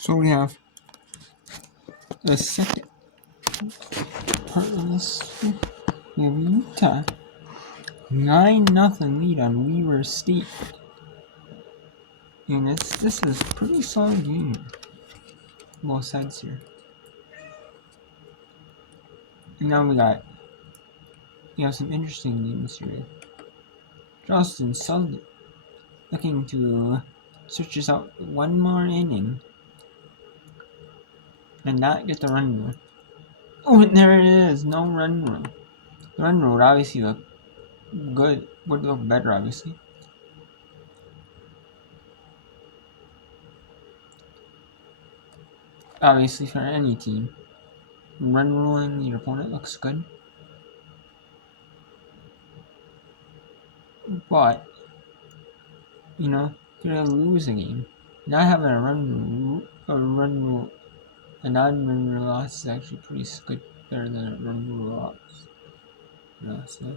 So we have the second part of this. We have Utah 9-0 lead on Weber State. And this is a pretty solid game. Both sides here. And now we have some interesting games here. Charleston Southern looking to search out one more inning and not get the run rule. Oh, and there it is, no run rule. The run rule would obviously look good, would look better obviously. Obviously for any team. Run ruling your opponent looks good. But, you know, you're gonna lose a game. Not having a non-run rule loss is actually pretty good, better than a run rule loss. So.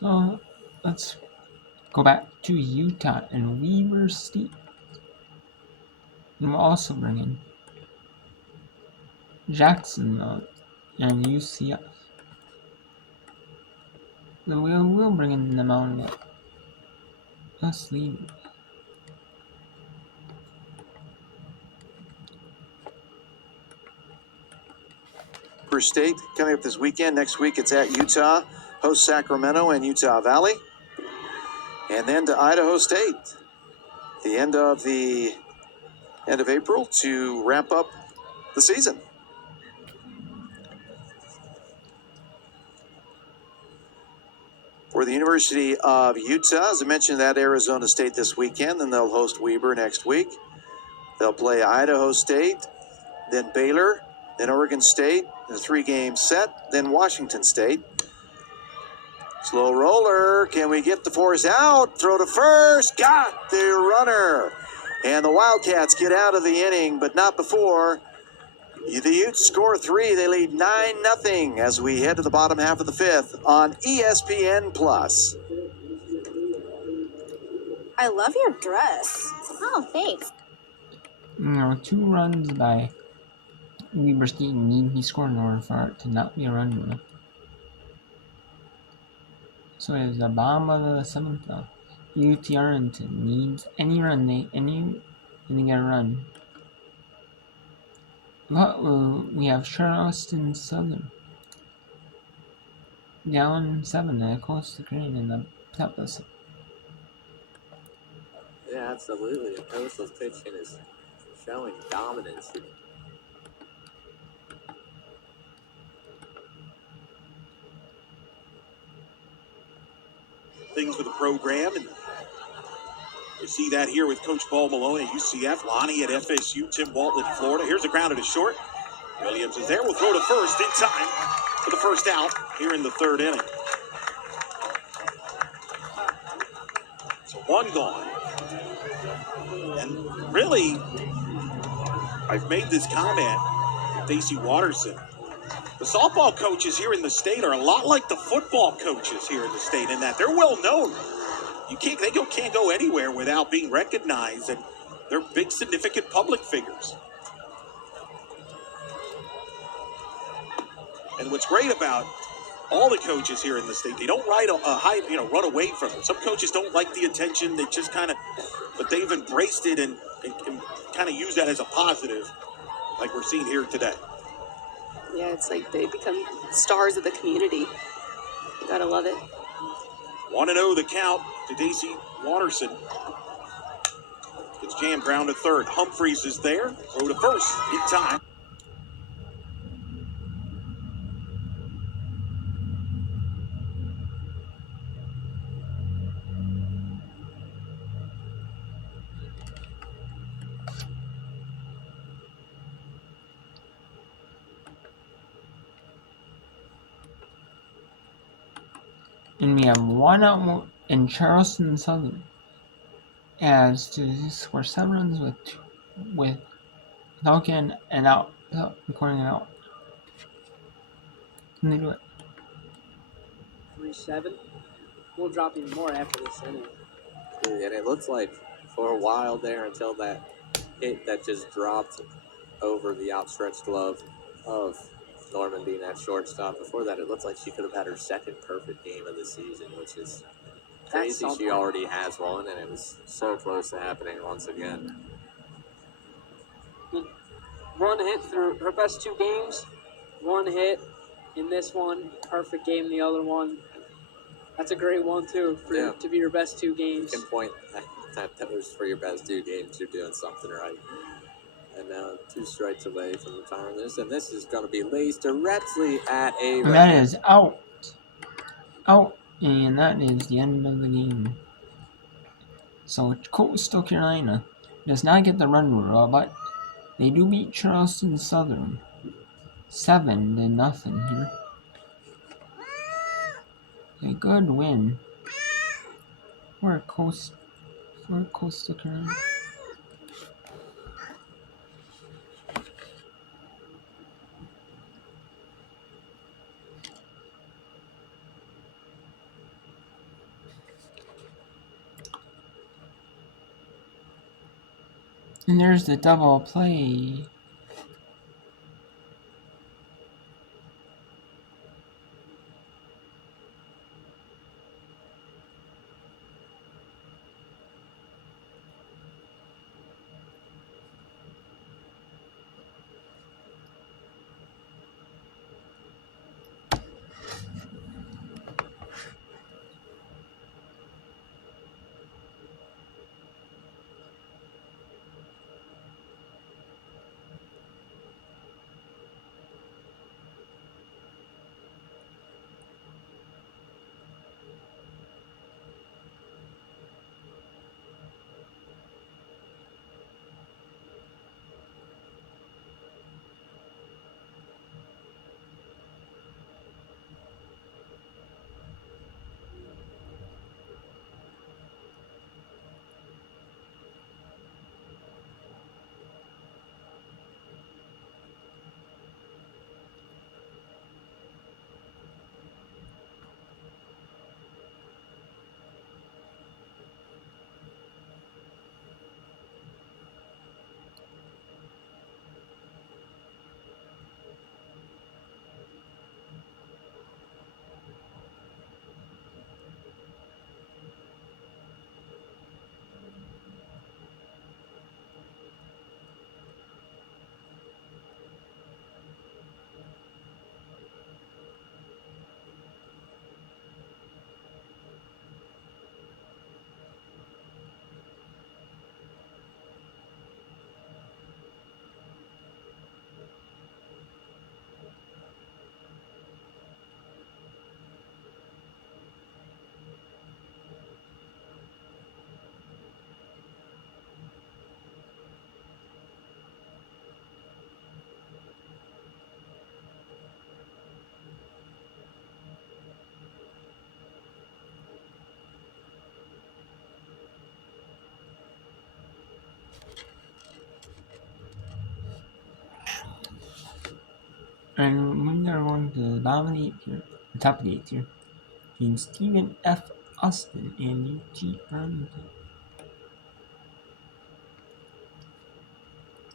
So let's go back to Utah and Weber State. And we'll also bring in Jacksonville and UCF. So we'll bring in the Mount Let's leave. Weber State coming up this weekend. Next week it's at Utah, host Sacramento and Utah Valley. And then to Idaho State. The end of April to wrap up the season. For the University of Utah, as I mentioned, at Arizona State this weekend, then they'll host Weber next week. They'll play Idaho State, then Baylor, then Oregon State, in a 3-game set, then Washington State. Slow roller, can we get the force out? Throw to first, got the runner. And the Wildcats get out of the inning, but not before. The Utes score 3. They lead 9-0 as we head to the bottom half of the 5th on ESPN+. I love your dress. Oh, thanks. 2 runs by Weber State need he scored in order for it to not be a run rule. So it's the bottom of the 7th. UT Arlington needs any run, they get a run. But we have Charleston Southern down 7 and close to green in the top of the 7th. Yeah, absolutely. The Coastal's pitching is showing dominance. Things with the program, and you see that here with Coach Paul Malone at UCF, Lonnie at FSU, Tim Walton at Florida. Here's a grounded to short. Williams is there. We'll throw to first in time for the first out here in the 3rd inning. So 1 gone. And really, I've made this comment with Stacey Watterson. The softball coaches here in the state are a lot like the football coaches here in the state in that they're well known. They can't go anywhere without being recognized, and they're big, significant public figures. And what's great about all the coaches here in the state, they don't run away from it. Some coaches don't like the attention. They just but they've embraced it and kind of use that as a positive, like we're seeing here today. Yeah, it's like they become stars of the community. You gotta love it. 1-0 the count to Stacey Watterson. To It's jammed ground to third. Humphreys is there. Throw to first in time. And we have 1 out, and Charleston Southern adds to score 7 runs without getting an out, without recording an out. Can they do it? 3-7. We'll drop even more after this inning. And it looks like for a while there until that hit that just dropped over the outstretched glove of Norman being at shortstop. Before that, it looked like she could have had her second perfect game of the season, which is crazy. She already has one, and it was so close to happening once again. One hit through her best 2 games. 1 hit in this one. Perfect game in the other one. That's a great one, too, to be your best 2 games. You can point at those for your best 2 games. You're doing something right. And now 2 strikes away from retiring this. And this is going to be laced directly at a... And that is out. Out. And that is the end of the game. So Coastal Carolina does not get the run rule, but they do beat Charleston Southern 7-0 here. A good win for Coastal Carolina. And there's the double play. And we are going to dominate here, the top of the 8th here, between Stephen F. Austin and UT Arlington.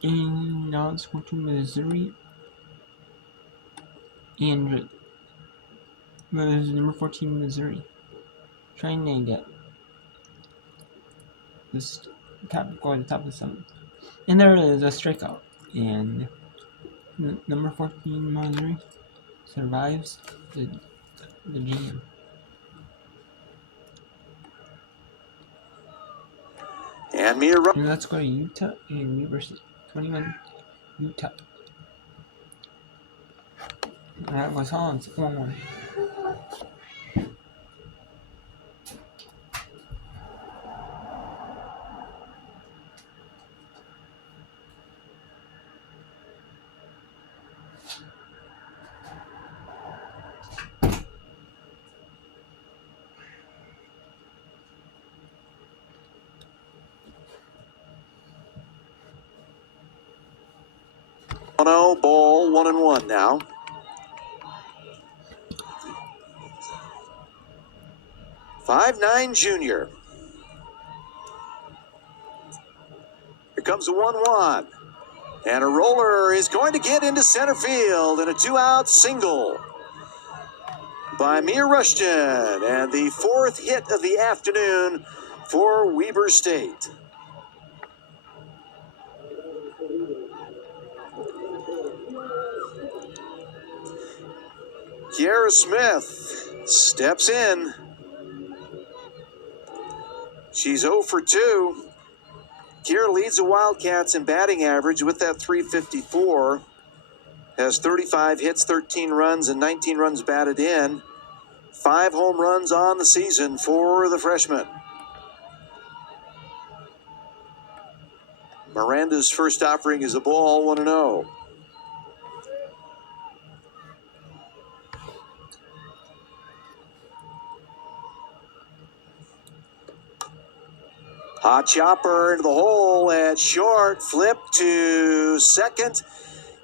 And now let's go to Missouri. And there's number 14 Missouri, trying to get this go to the top of the 7th. And there is a strikeout, and number 14 Missouri survives the jam. And Mia Rushton. And let's go to Utah and Weber State. 21 Utah. That was Hans. 1-1. Ball 1-1 now. .59 junior. Here comes the 1-1. And a roller is going to get into center field and a 2-out single by Mia Rushton. And the 4th hit of the afternoon for Weber State. Kiara Smith steps in. She's 0 for 2. Kiera leads the Wildcats in batting average with that .354. Has 35 hits, 13 runs, and 19 runs batted in. 5 home runs on the season for the freshman. Miranda's first offering is a ball, 1-0. Hot chopper into the hole at short, flip to second,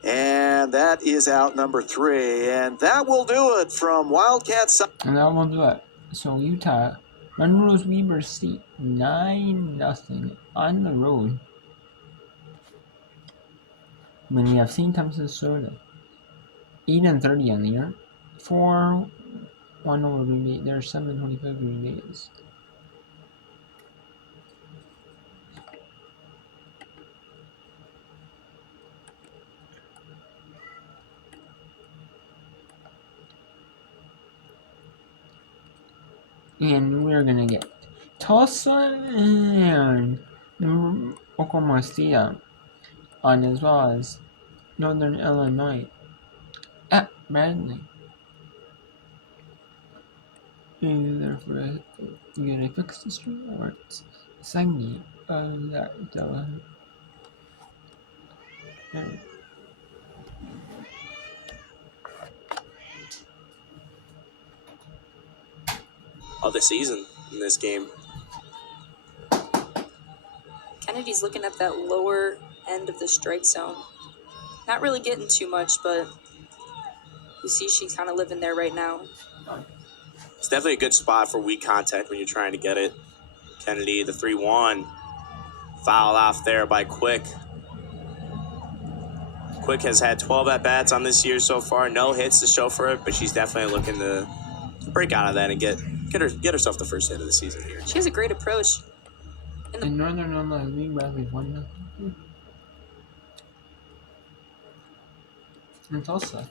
and that is out number 3. And that will do it from Wildcats. And that will do it. So Utah run rules Weber State 9-0 on the road. When we have St. Thomas, Minnesota 8-30 on the year. 4-1 over Green Bay. There's 7-25 Green Bay is. And we're gonna get Tulsa and Oklahoma State on, as well as Northern Illinois at Bradley. Either for you gonna fix the stream or it's segment of that. Of the season in this game. Kennedy's looking at that lower end of the strike zone. Not really getting too much, but you see she's kind of living there right now. It's definitely a good spot for weak contact when you're trying to get it. Kennedy, the 3-1. Foul off there by Quick. Quick has had 12 at-bats on this year so far. No hits to show for it, but she's definitely looking to break out of that and get herself the first hit of the season here. She has a great approach. In Northern Illinois, we Bradley 1-0. In Tulsa.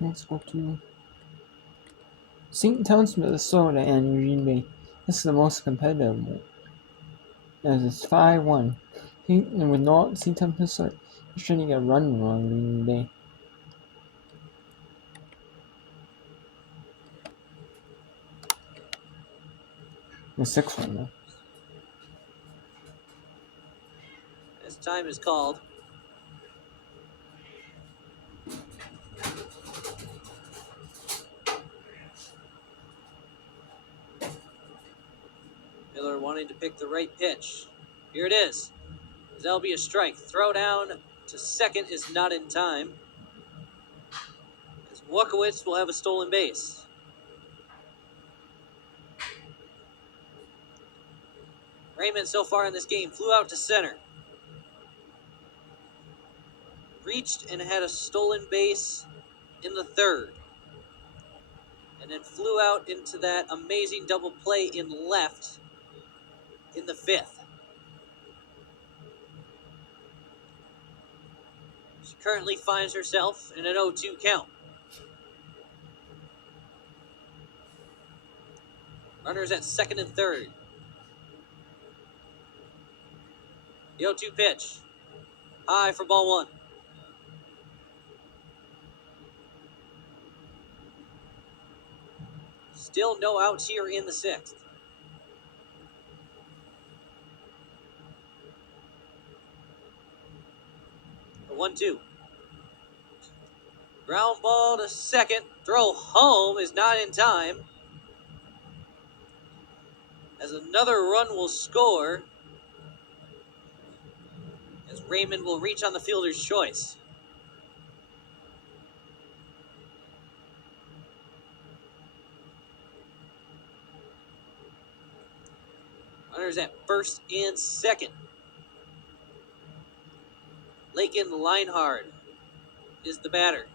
Let's go to St. Thomas, Minnesota, and Green Bay. This is the most competitive one, as it's 5-1. And with no St. Thomas, Minnesota, you're trying to get a run on Green Bay. The 6-1 though. As time is called. Miller wanting to pick the right pitch. Here it is. That'll be a strike. Throw down to second is not in time, as Wachowicz will have a stolen base. Raymond so far in this game flew out to center. Reached and had a stolen base in the 3rd. And then flew out into that amazing double play in left in the 5th. She currently finds herself in an 0-2 count. Runners at second and third. The 0-2 pitch. High for ball one. Still no outs here in the sixth. The 1-2. Ground ball to second. Throw home is not in time. As another run will score. As Raymond will reach on the fielder's choice. Runners at first and second. Lakin Leinhard is the batter.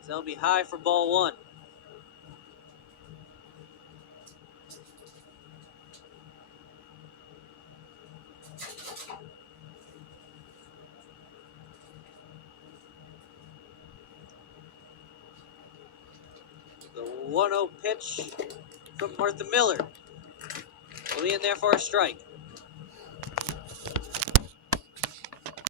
So that'll be high for ball one. The 1-0 pitch from Martha Miller will be in there for a strike.